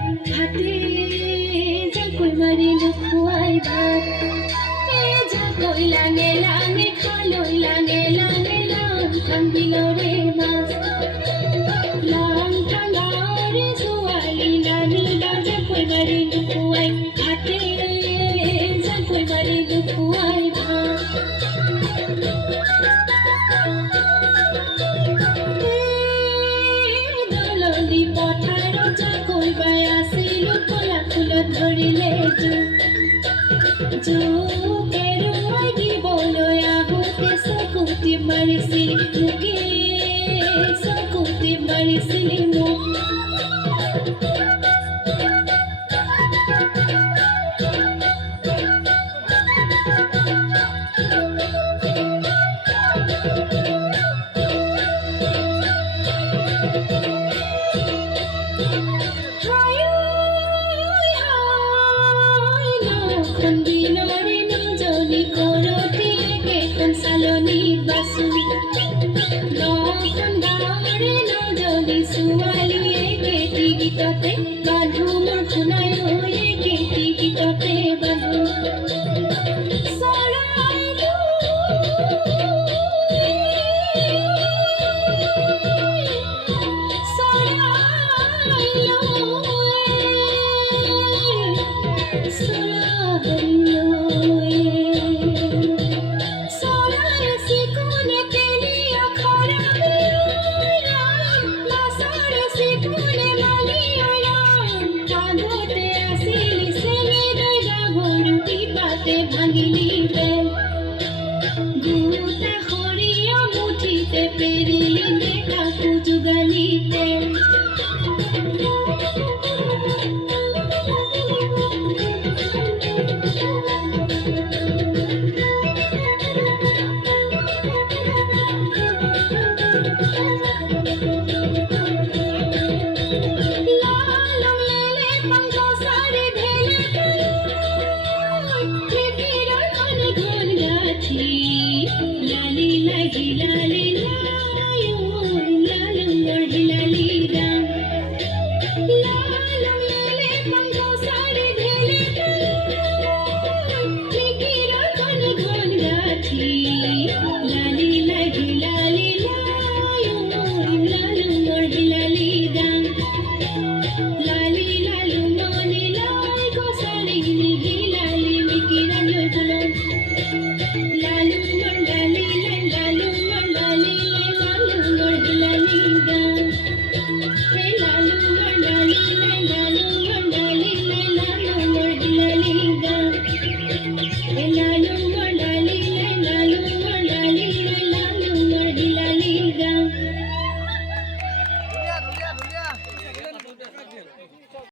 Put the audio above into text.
হাতে জাকৈ মাৰি নোখোৱাই ভাত জাকৈ লাঙে লাঙে খালৈ লাঙে লাঙে লাং থাং বিলৰে মাছ লাং থাঙাৰে ছোৱালী নানিলা জাকৈ মাৰি নোখোৱাই হাতে জাকৈ মাৰি নোখোৱাই ভাত দলনি পথাৰত জাকৈ বাই আছিলো কলা ফুলত ধৰিলে জোক এৰুৱাই দিবলৈ আহোঁতে চকুটি মাৰিছিল মোকে চকুটি মাৰিছিল মোক বিলৰে নিজনি কৰতে কেইখন চালনী বাচো নখন গাঁৱৰে নজনী ছোৱালীয়ে কেটি গীততে বান্ধো মোৰ শুনাই কেটি গীততে বান্ধো ভাঙিলি বেল গোটা সৰিয়হ মুঠিতে পেৰিলি কাকো যোগালি তেল লালি লালি লালি লালি লালি লালি